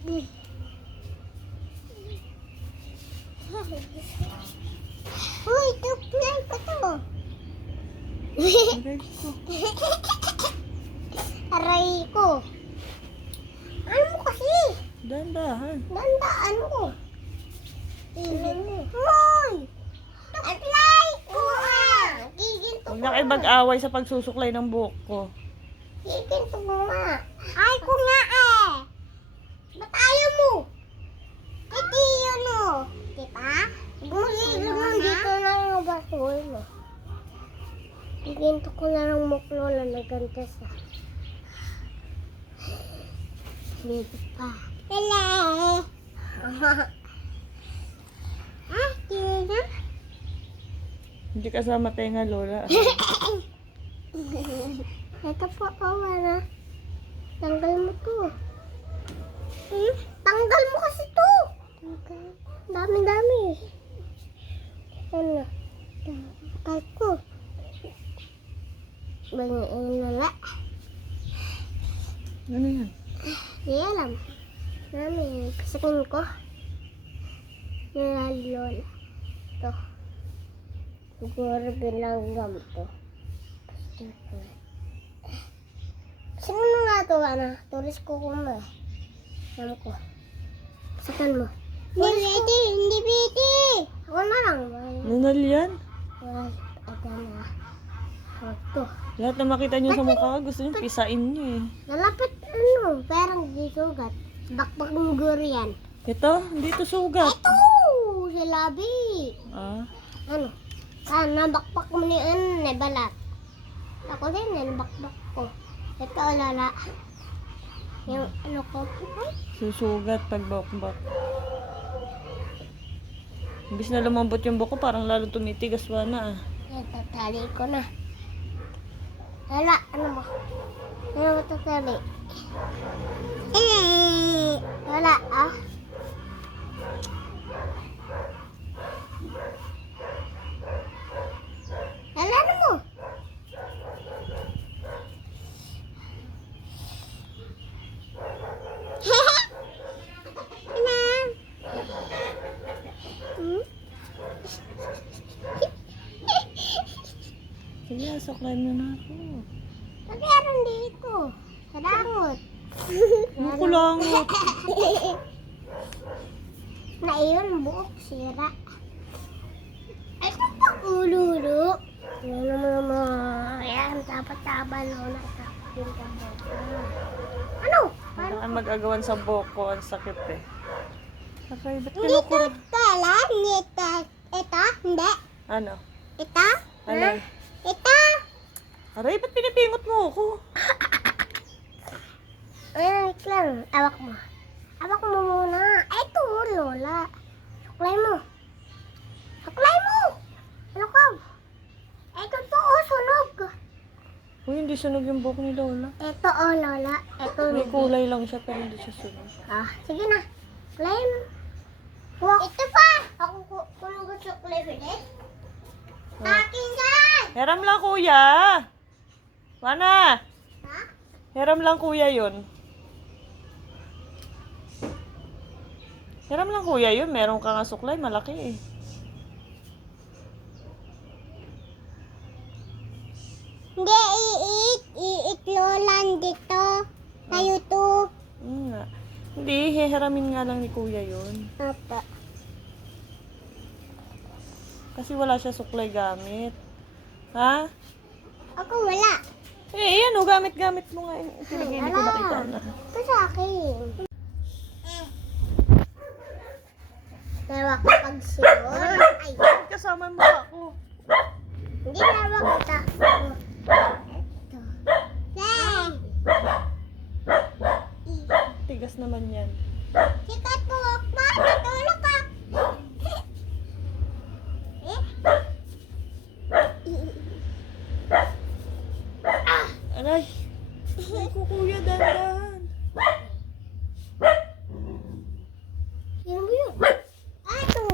Uy, tuplay pa to. Aray ko. Aray ko. Ano mo kasi? Dahan-dahan. Dandaan mo. Hoy! Tuplay ko Giginto Huwag ko na kayo mag-away sa pagsusuklay ng buhok ko. Giginto ko nga. Ay ko nga eh. Ba't ayaw mo? Hindi yun o. Diba? Gumagigil mo dito na yung basol mo. Giginto ko na ng muklola na ganda sa. Dito pa. Pala. Ah, kina? Hindi kasama tenga, Lola. Ito po, na. Tanggal mo to. Tanggal mo kasi to. Dami-dami. Ano? Tanggal ko. Banyain na la. Ano yan? Di alam. Mami, pasakin ko. Lola. Ito. Siguro binanggam to. Sino nga ito, Ana? Tulis ko kuma eh. Alam ko. Pasakan mo. Hindi piti! Hindi piti! Ako na lang. Nunal yan? Wala. Ito na. Ito. Lahat na makita niyo sa mukha, gusto niyo pisain niyo eh. Nalapit parang di sugat. Bakbak ng gurian. Ito, hindi ito sugat. Ito! Sa labi. Ah, Ano? Nabakbak mo ni balat. Ako din, nabakbak ko. Ito, lala. Yung ano ko. susugat pag bakbak. Imbis na lumambot yung buko, parang lalo tumitigas na ah. Yan, tatali ko na. Lala, ano mo? Ano mo tatali? Wala, ah. Lala, ano mo? Anan? Sige, suklay mo na ako. Meron dito. Sadangot. Ano kulangot? Na iyon, buok sira. Ay, ito pa ululu. Ano mo naman. Ayan, tapat-taban mo na. Ano? Parang mag-agawan sa buko, ang sakit eh. Okay, ba't Hindi kinukurot? ito tala. Hindi ito. Ito? Hindi. Ano? Ito? Ano? Ito? Aray, ba't pinipingot mo ako? Ayan, wait lang. Awak mo. Awak mo muna. Ay, ito, Lola. Suklay mo. Suklay mo! Ano ka? Ito po, sunog. Uy, hindi sunog yung buhok ni Lola. Ito, Lola. Ito, May kulay lang siya, pero hindi siya sunog. Sige na. Suklay mo. Ito pa! Ako kung gusto suklay ulit. Akin dyan! Heram lang, kuya! Mana! Ha? Heram lang, kuya, yun. Heram lang, kuya, yun. Meron ka nga suklay, malaki eh. Hindi, iit Lolan dito. Sa YouTube. Nga. Hindi, heheramin nga lang ni kuya yun. Apa. Kasi wala siya suklay gamit. Ha? Ako wala. Eh, yan o, gamit-gamit mo nga. Hindi ko nakita na. Ito sa akin. Tawa ko pag sunod. Ay, Kasama mo ako. hindi tawa ko ta. Ito. Dang! Tigas naman yan. Sikat mo, ma. Natulog ka. Aray! Ay ko, kuya, dahan-dahan. Sino mo yun? Ito.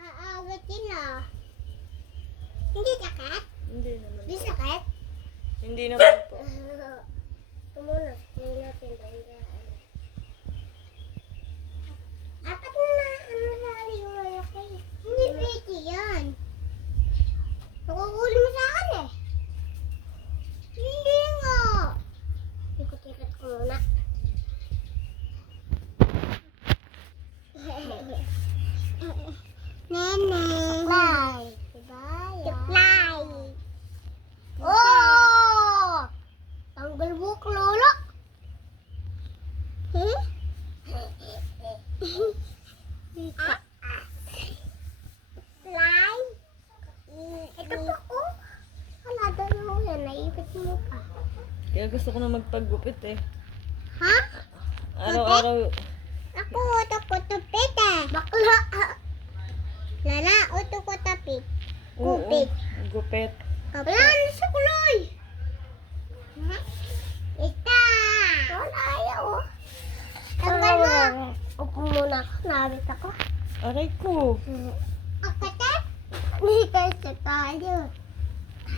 Aawat sila. Hindi sakit? Hindi naman. Hindi sakit? Hindi naman po. Ito muna. Hindi natin. muna. Nene. Supply. Supply. Oh! Tanggal buhok, Lola. Supply. Ito po, oh. Wala daw mo yan. Naipit mo pa. Kaya gusto ko na magpagupit eh. Ha? Araw-araw. Ako, uto ko tupit eh. Bakla. Lala, uto ko tapit. Kupit. Gupit. Wala na sa kuloy. Ita. Wala ayaw. Tanggal mo. Upo muna ako. Nabit ako. Aray ko. Akate? Hindi kasi tayo.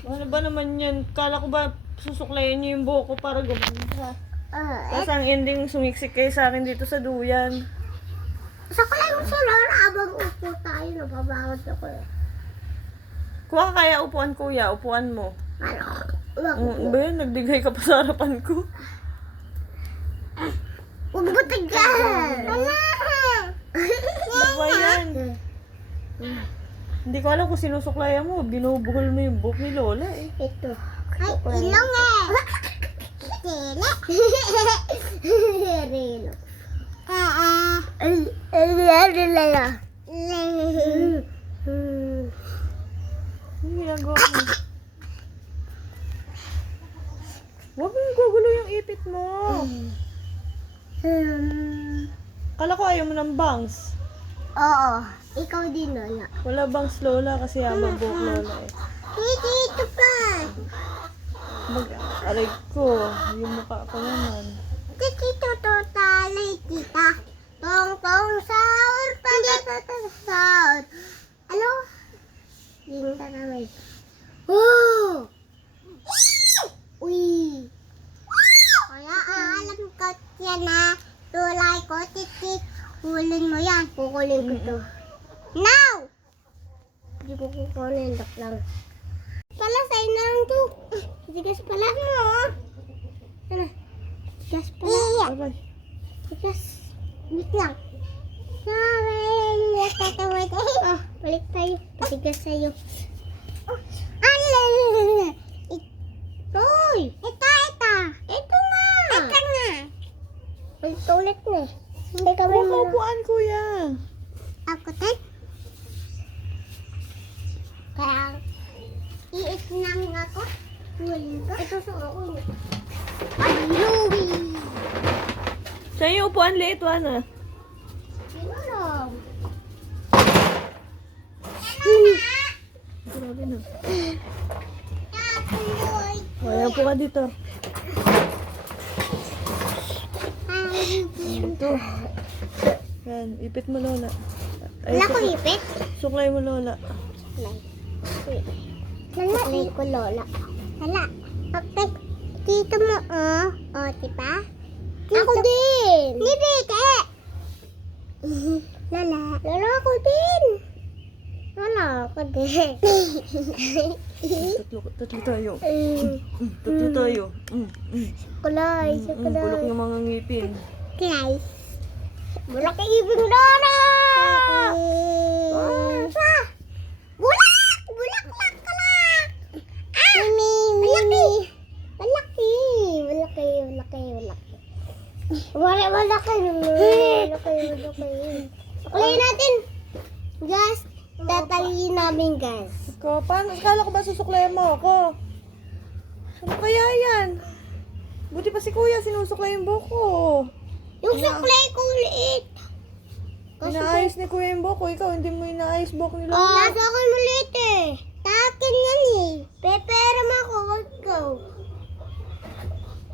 Ano ba naman yan? Kala ko ba susuklayan niyo yung buhok ko para gumanda? Tapos ang ending sumiksik kayo sa akin dito sa duyan. Sa kulay mo sa Laura, abang upo tayo. Nababawad ako eh. Kuha ka kaya upuan kuya, upuan mo. Ano? Ba yun? Nagdigay ka pa sa harapan ko. Huwag mo tagal! Wala! Ano ba yan? Hindi ko alam kung sinusuklayan mo. Binubuhol mo yung buhok ni Lola eh. Ito. Ay, ilong eh! Tele! Relo. Ano ginagawa mo? Huwag mo gugulo yung ipit mo. Kala ko ayaw mo ng bangs. Oo. Ikaw din, Lola. Wala bangs Lola kasi haba buhok Lola eh. Dito pa. Aray ko, yung mukha ko naman. Dito to talay, tita. Tong sahur pa. Sahur. Ano? Yung taraway. Oh! Uy! Kaya alam ko yan na tulay ko, titik. Hulin mo yan. Kukulin ko to. Now! Hindi ko kukunin. Dok lang. Pala, sa'yo na lang to. Tigas pala mo. Ano? Tigas pala. Aray. Tigas. Wait lang. Sorry. Tatawad. Balik tayo. Patigas sa'yo. Alala. Itoy. Ito. Ito nga. Ito nga. Ulit na. Hindi kami Huwag ka upuan kuya. Ako din. Kaya, iit lang ako. Hulin ko. Ito sa ako. Ay, Louie. Saan yung upuan liit, Wana? Sinulog. Grabe na. Tapuloy. Kaya po ka dito. Ito. Yan, ipit mo Lola. Wala ko ipit. Suklay mo Lola. Lalay ko, Lola. Hala. Okay. Dito mo, oh. Oh, diba? Ako din. Ni Beke. Lala. Lala ako din. Lala ako din. Tatlo tayo. Tatlo tayo. Kulay. Bulok ng mga ngipin. Kulay. Bulak ang ibig Lola. Bulak! Bulak! Malaki! Malaki! Paklayin natin! Guys, tataliin namin guys. Ikaw, paano? Kala ko ba susuklayan mo ako? Ano kaya yan? Buti pa si kuya, sinusuklay yung buhok ko. Yung suklay ko ulit. Inaayos ni kuya yung buhok ko. Ikaw, hindi mo inaayos buhok ni Lola. Nasa akin ulit eh. Takin yan eh. Pepera mo ako, wag ko.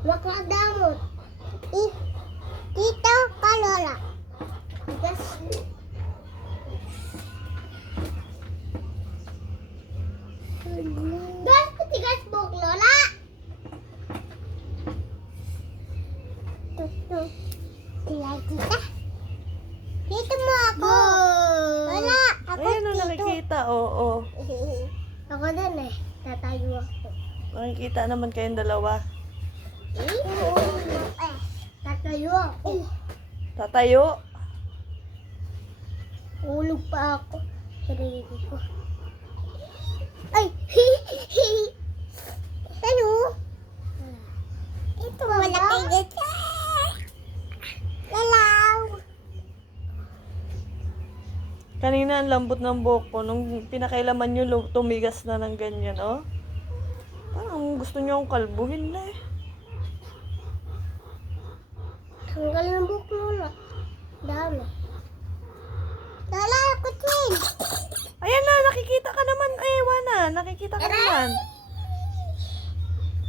Makadamot. Tito ka, Lola. Tigas. Guys, tigas buhok, Lola. Tuto. Tilay kita. Dito mo ako. Lola, ako Ayun, dito. nakikita. Oo. Ako din eh. Tatayo ako. Nakikita naman kayong dalawa. Eh? Tatayo ako. Tatayo. Ulog pa ako. Sarili ko. Ay! Ano? Ito, malaki dito. Lalaw! Kanina ang lambot ng buhok ko. Nung pinakailaman nyo, tumigas na ng ganyan, oh. Parang gusto nyo akong kalbuhin na eh. Tanggal ng buhok mo na. Dami. Lala, ako din. Ayan na, nakikita ka naman. Ay, Wana, nakikita ka naman.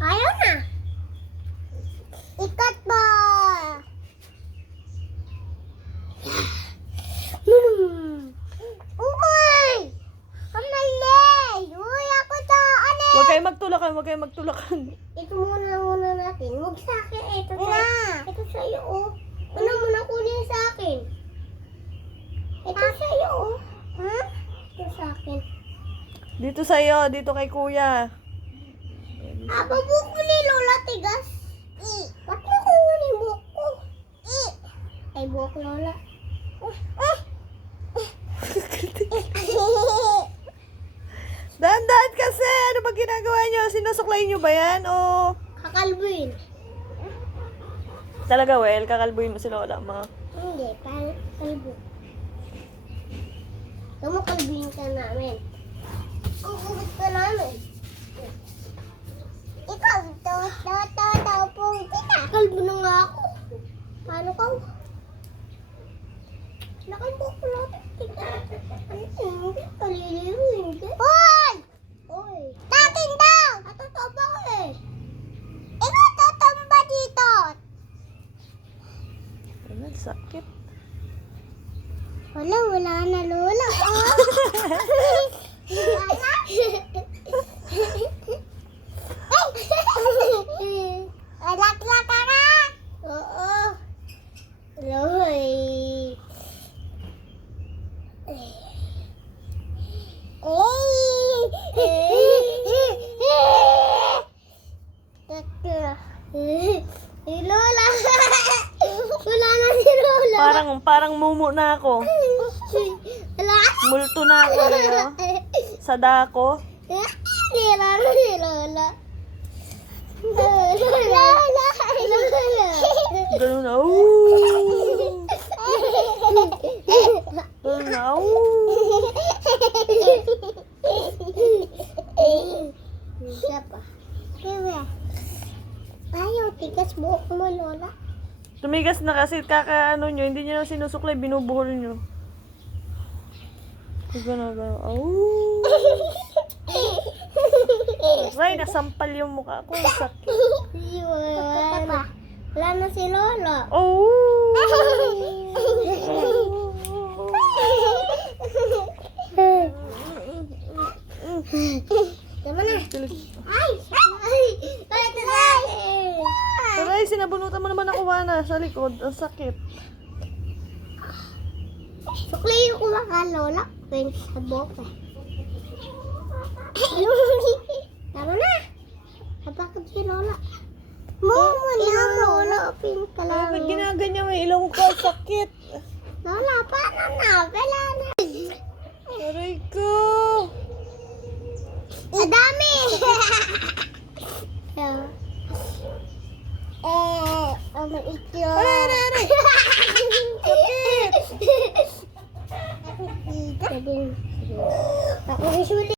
Ayaw na. Ikat ba? Uy! Kamali! Uy, ako to. Ano? Huwag kayong magtulakan, huwag kayong magtulakan. Ito muna natin. Huwag sa akin. Ito sa'yo, oh. Ano muna kunin sa akin? Ito sa'yo, oh. Ha? Ito sa akin. Dito sa'yo, dito kay kuya. Buhok ko ni Lola tigas. Ba't mo kunin buhok ko? Ay, buhok Lola. Dahan-dahan kasi! Ano ba ginagawa nyo? Sinusuklay nyo ba yan? O Kakalbuin. talaga, Well? Kakalbuhin mo si Lola mo? Hindi, kalbo. Kalbuin ka namin. Kukulit ka namin. Ikaw, pong kita. Kalbo na nga ako. Paano ka? Nakalbo ko natin. Ano? Kaliliwin ka? Hoy! Hoy! Tatin daw! Natutaba ko eh. Ikaw tutumba dito. Ano, sakit. Wala na Lola. Alak-lak ka na? Oo. Loy. Si Lola. Wala na si Lola. Parang mumu na ako. Wala. Multo na ako, eh, oh. Sa dako. Lola. Lola. Ganun na. Ooh. Ganun na. Ooh. Isa pa. Kaya. Ayaw, tigas buhok mo, Lola. Tumigas na kasi kakaano nyo. Hindi nyo na sinusuklay. Binubuhol nyo. Ganun. Ooh. Ay, nasampal yung mukha ko. Ang sakit. Wala na si Lola. Oh! Tama na. Ay! Aray, sinabunutan mo naman ako, Wana, sa likod. Ang sakit. Suklayin ko baka, Lola. Pwede sa boka. Tama na. Napakad si Lola. Momo na, Lola. Pink ka lang. Ba't ginaganyan mo yung ilong ko? Ang sakit. Lola, paano na? Wala na. Aray ko. Ang dami! Ang itlog. Aray,